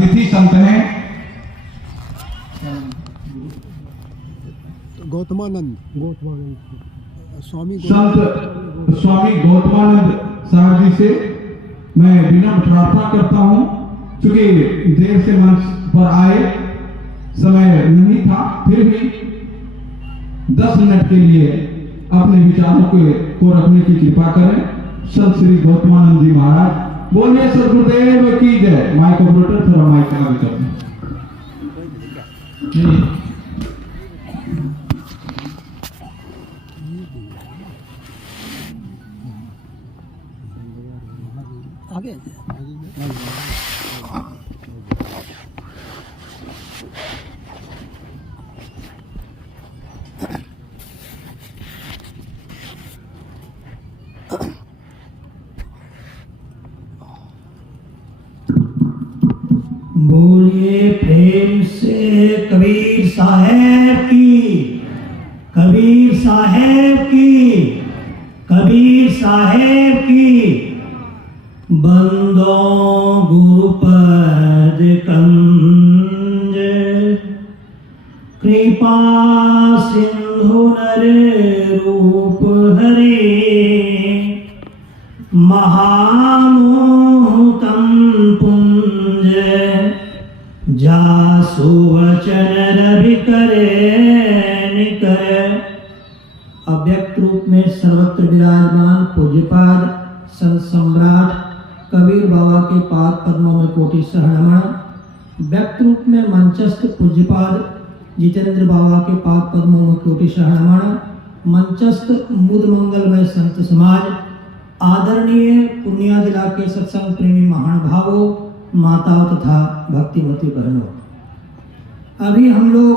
अतिथि संत हैं गौतमानंद संत स्वामी गौतमानंद साहब जी से मैं विनम्र प्रार्थना करता हूं, क्योंकि देर से मंच पर आए, समय नहीं था, फिर भी 10 मिनट के लिए अपने विचारों को रखने की कृपा करें। संत श्री गौतमानंद जी महाराज, बोलिए सदगुरुदेव की जय। माइक ऑपरेटर थोड़ा माइक आगे कर दें। आगे बोलिए प्रेम से कबीर साहेब की, कबीर साहेब की, कबीर साहेब की। बंदो गुरुपद कंज, कृपा सिंधु नर रूप हरे, महामोहतम पुंज, जासु वचन रवि करे निकर। अव्यक्त रूप में सर्वत्र विराजमान पूज्यपाद संत सम्राट कबीर बाबा के पाद पद्मों में कोटि सहनमन। व्यक्त रूप में मंचस्थ पूज्यपाद जितेंद्र बाबा के पाद पद्मों में कोटि सहनमन। मंचस्थ मुद मंगलमय संत समाज, आदरणीय पूर्णिया जिला के सत्संग प्रेमी महानुभावों, माताओं तथा भक्तिमती बहनों। अभी हम लोग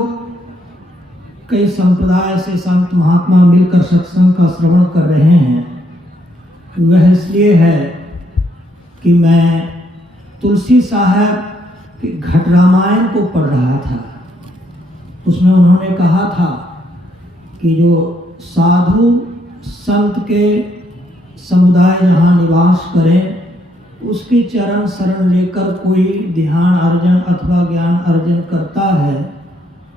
कई संप्रदाय से संत महात्मा मिलकर सत्संग का श्रवण कर रहे हैं। वह इसलिए है कि मैं तुलसी साहब के घट रामायण को पढ़ रहा था। उसमें उन्होंने कहा था कि जो साधु संत के समुदाय जहाँ निवास करें, उसकी चरण शरण लेकर कोई ध्यान अर्जन अथवा ज्ञान अर्जन करता है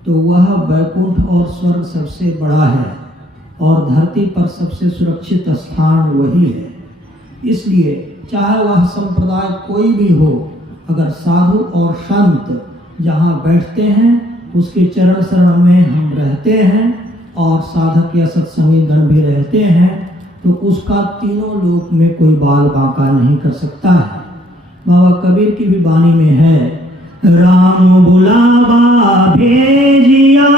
तो वह वैकुंठ और स्वर्ग सबसे बड़ा है और धरती पर सबसे सुरक्षित स्थान वही है। इसलिए चाहे वह संप्रदाय कोई भी हो, अगर साधु और संत जहाँ बैठते हैं उसके चरण शरण में हम रहते हैं और साधक या सत्संगी गण भी रहते हैं, तो उसका तीनों लोक में कोई बाल बांका नहीं कर सकता है। बाबा कबीर की भी वाणी में है, राम बुलावा भेजिया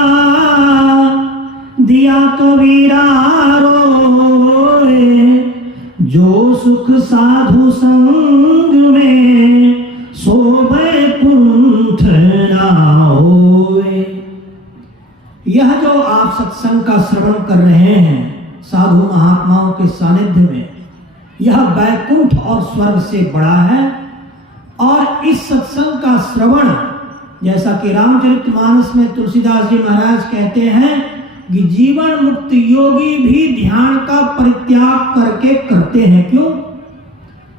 दिया कबीरा रोए, जो सुख साधु संग में सो वैकुंठ ना होए। यह जो आप सत्संग का श्रवण कर रहे हैं साधु महात्माओं के सानिध्य में, यह वैकुंठ और स्वर्ग से बड़ा है। और इस सत्संग का श्रवण, जैसा कि रामचरितमानस में तुलसीदास जी महाराज कहते हैं कि जीवन मुक्त योगी भी ध्यान का परित्याग करके करते हैं। क्यों?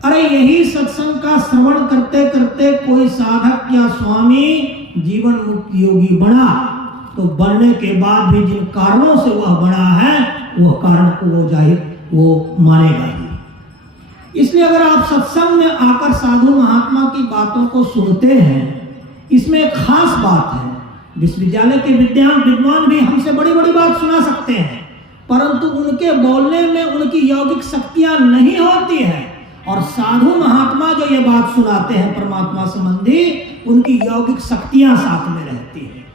अरे यही सत्संग का श्रवण करते करते कोई साधक या स्वामी जीवन मुक्त योगी बना, तो बनने के बाद भी जिन कारणों से वह बना है, वह कारण को वो जाहिर वो मानेगा ही। इसलिए अगर आप सत्संग में आकर साधु महात्मा की बातों को सुनते हैं, इसमें एक खास बात है। विश्वविद्यालय के विद्वान भी हमसे बड़ी बड़ी बात सुना सकते हैं, परंतु उनके बोलने में उनकी यौगिक शक्तियां नहीं होती है। और साधु महात्मा जो ये बात सुनाते हैं परमात्मा संबंधी, उनकी यौगिक शक्तियां साथ में रहती है।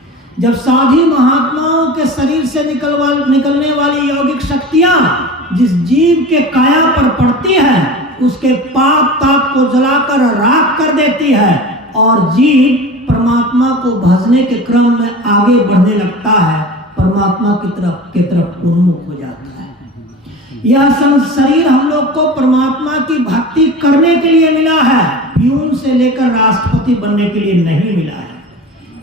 जब साधु महात्माओं के शरीर से निकलने वाली यौगिक शक्तियां जिस जीव के काया पर पड़ती है, उसके पाप ताप को जलाकर राख कर देती है और जीव परमात्मा को भजने के क्रम में आगे बढ़ने लगता है, परमात्मा की तरफ उन्मुख हो जाता है। यह शरीर हम लोग को परमात्मा की भक्ति करने के लिए मिला है, प्यून से लेकर राष्ट्रपति बनने के लिए नहीं मिला है।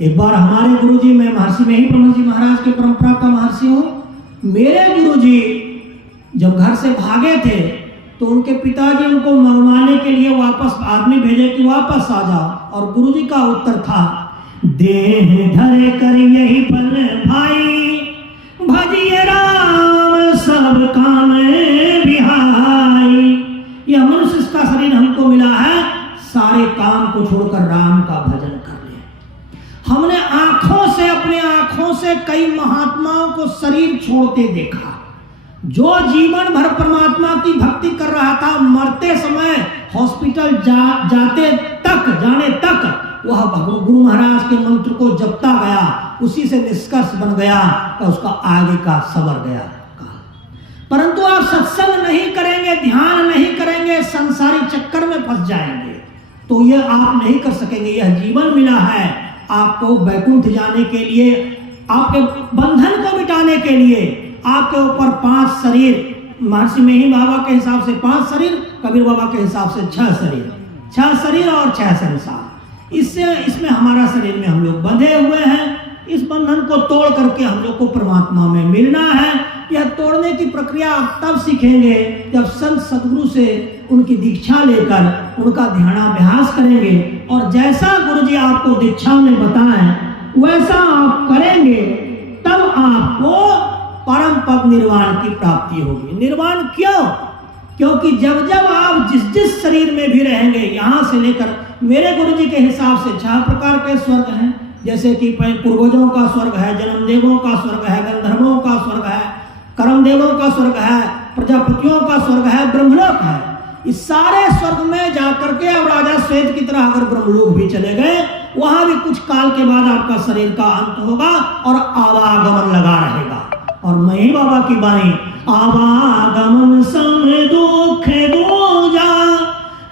एक बार हमारे गुरुजी, मैं महर्षि में ही ब्रह्म जी महाराज की परंपरा का महर्षि हूँ, मेरे गुरुजी जब घर से भागे थे तो उनके पिताजी उनको मंगवाने के लिए वापस आदमी भेजे कि वापस आ जाओ। और गुरुजी का उत्तर था, देह धर कर यही फल भाई, भजिए राम सब काम बिहाई। यह मनुष्य का शरीर हमको मिला है, सारे काम को छोड़कर राम का भजन कर ले। हमने अपने आंखों से कई महात्माओं को शरीर छोड़ते देखा। जो जीवन भर परमात्मा की भक्ति कर रहा था, मरते समय हॉस्पिटल जाने तक वह गुरु महाराज के मंत्र को जपता गया, उसी से निष्कर्ष बन गया कि उसका आगे का सवर गया। परंतु आप सत्संग नहीं करेंगे, ध्यान नहीं करेंगे, संसारी चक्कर में फंस जाएंगे, तो यह आप नहीं कर सकेंगे। यह जीवन मिला है आपको वैकुंठ जाने के लिए, आपके बंधन को मिटाने के लिए। आपके ऊपर 5 शरीर, महर्षि मेही बाबा के हिसाब से 5 शरीर, कबीर बाबा के हिसाब से 6 शरीर, 6 शरीर और 6 संसार। इसमें हमारा शरीर में हम लोग बंधे हुए हैं। इस बंधन को तोड़ करके हम लोग को परमात्मा में मिलना है। यह तोड़ने की प्रक्रिया आप तब सीखेंगे जब संत सदगुरु से उनकी दीक्षा लेकर उनका ध्यानाभ्यास करेंगे, और जैसा गुरुजी आपको दीक्षा में बताएं वैसा आप करेंगे, तब आपको परम पद निर्वाण की प्राप्ति होगी। निर्वाण क्यों? क्योंकि जब जब आप जिस शरीर में भी रहेंगे, यहाँ से लेकर मेरे गुरुजी के हिसाब से 6 प्रकार के स्वर्ग हैं, जैसे कि पूर्वजों का स्वर्ग है, जन्मदेवों का स्वर्ग है, गंधर्वों का स्वर्ग है, कर्मदेवों का स्वर्ग है, प्रजापतियों का स्वर्ग है, ब्रह्मलोक है। इस सारे स्वर्ग में जाकर के अब राजा श्वेत की तरह अगर ब्रह्मलोक भी चले गए, वहां भी कुछ काल के बाद आपका शरीर का अंत होगा और आवागमन लगा रहेगा। और मही बाबा की बाणी, आवागमन सम दुख दूजा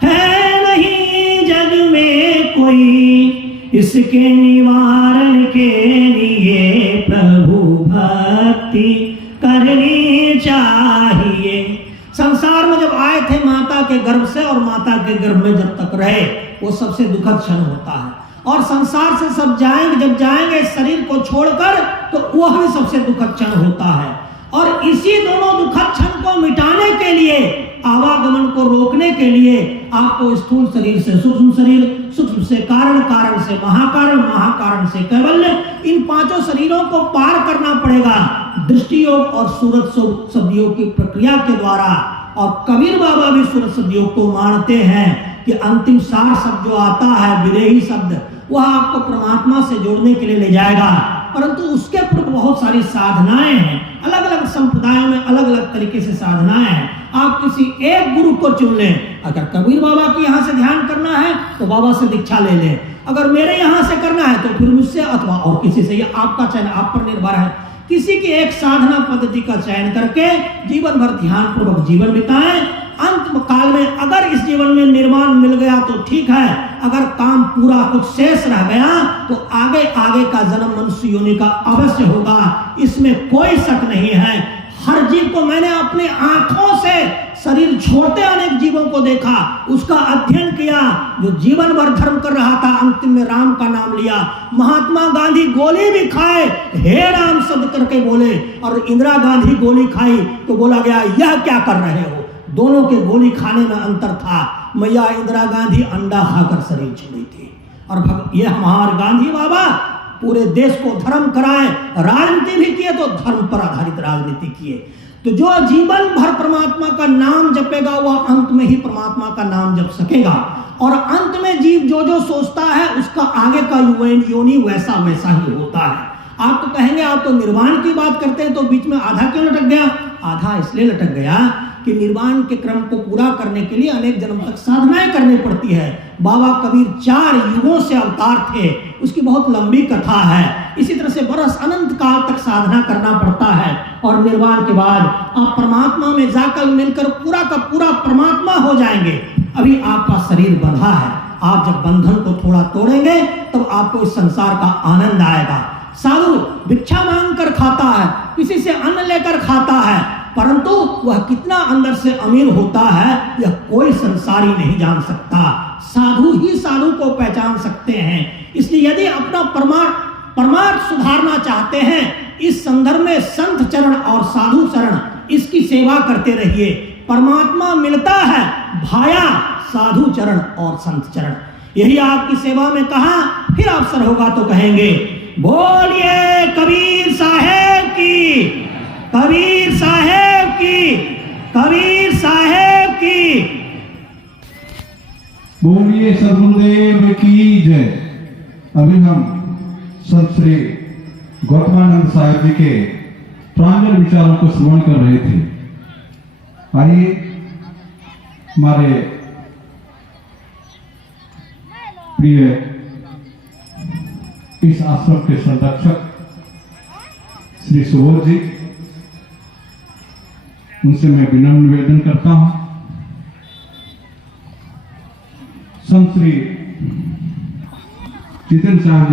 है नहीं जग में कोई, इसके निवारण के लिए प्रभु भक्ति करनी चाहिए। संसार में जब आए थे माता के गर्भ से, और माता के गर्भ में जब तक रहे, वो सबसे दुखद क्षण होता है। और संसार से सब जाएंगे, जब जाएंगे शरीर को छोड़कर, तो वह भी सबसे दुखद क्षण होता है। और इसी दोनों दुखद क्षण को मिटाने के लिए, आवागमन को रोकने के लिए, आपको स्थूल शरीर से सूक्ष्म शरीर, सूक्ष्म से कारण, कारण से महाकारण, महाकारण से कैवल्य, इन 5 शरीरों को पार करना पड़ेगा दृष्टि योग और सूरत शब्द योग की प्रक्रिया के द्वारा। और कबीर बाबा भी सूरत शब्द योग को मानते हैं कि अंतिम सार शब्द जो आता है, विदेही शब्द, वह आपको परमात्मा से जोड़ने के लिए ले जाएगा। परंतु उसके पूर्व बहुत सारी साधनाएं हैं, अलग अलग संप्रदायों में अलग अलग तरीके से साधनाएं हैं। आप किसी एक गुरु को चुन लें। अगर कबीर बाबा के यहाँ से ध्यान करना है तो बाबा से दीक्षा ले लें, अगर मेरे यहाँ से करना है तो फिर मुझसे अथवा और किसी से। यह आपका चयन, आप पर निर्भर है। किसी की एक साधना पद्धति का चयन करके जीवन भर ध्यान पूर्वक जीवन बिताएं। अंत काल में अगर इस जीवन में निर्वाण मिल गया तो ठीक है, अगर काम पूरा कुछ शेष रह गया तो आगे का जन्म मनुष्य योनि का अवश्य होगा, इसमें कोई शक नहीं है। हर जीव को मैंने अपने आंखों से शरीर छोड़ते अनेक जीवों को देखा, उसका अध्ययन किया। जो जीवन भर धर्म कर रहा था, अंतिम में राम का नाम लिया। महात्मा गांधी गोली भी खाए, हे राम शब्द करके बोले, और इंदिरा गांधी गोली खाई तो बोला गया यह क्या कर रहे हो। दोनों के गोली खाने में अंतर था। मैया इंदिरा गांधी अंडा खाकर शरीर छोड़ी थी, और ये हमारे गांधी बाबा पूरे देश को धर्म कराए, राजनीति भी किए तो धर्म पर आधारित राजनीति किए। तो जो जीवन भर परमात्मा का नाम जपेगा वह अंत में ही परमात्मा का नाम जप सकेगा। और अंत में जीव जो जो सोचता है उसका आगे का योनि वैसा वैसा ही होता है। आप तो कहेंगे आप तो निर्वाण की बात करते हैं, तो बीच में आधा क्यों लटक गया? आधा इसलिए लटक गया कि निर्वाण के क्रम को पूरा करने के लिए अनेक जन्म तक साधनाएं करनी पड़ती है। बाबा कबीर 4 युगों से अवतार थे, उसकी बहुत लंबी कथा है। इसी तरह से बरस अनंत काल तक साधना करना पड़ता है, और निर्वाण के बाद आप परमात्मा में जाकर मिलकर पूरा का पूरा परमात्मा हो जाएंगे। अभी आपका शरीर बंधा है, आप जब बंधन को थोड़ा तोड़ेंगे तब आपको इस संसार का आनंद आएगा। साधु भिक्षा मांग कर खाता है, किसी से अन्न लेकर खाता है, परंतु वह कितना अंदर से अमीर होता है यह कोई संसारी नहीं जान सकता। साधु ही साधु को पहचान सकते हैं। इसलिए यदि अपना परमार्थ सुधारना चाहते हैं, इस संदर्भ में संत चरण और साधु चरण इसकी सेवा करते रहिए। परमात्मा मिलता है भाया साधु चरण और संत चरण। यही आपकी सेवा में कहा, फिर अवसर होगा तो कहेंगे। बोलिए कबीर साहेब की, कबीर साहेब की, कबीर साहेब की। बोलिए सद्गुरुदेव की जय। अभी हम संत श्री गौतमानंद साहेब जी के प्रांजल विचारों को श्रवण कर रहे थे। आइए हमारे प्रिय इस आश्रम के संरक्षक श्री सुबोध जी, उनसे मैं विनम्र निवेदन करता हूं। संत श्री जितेंद्र साहब जी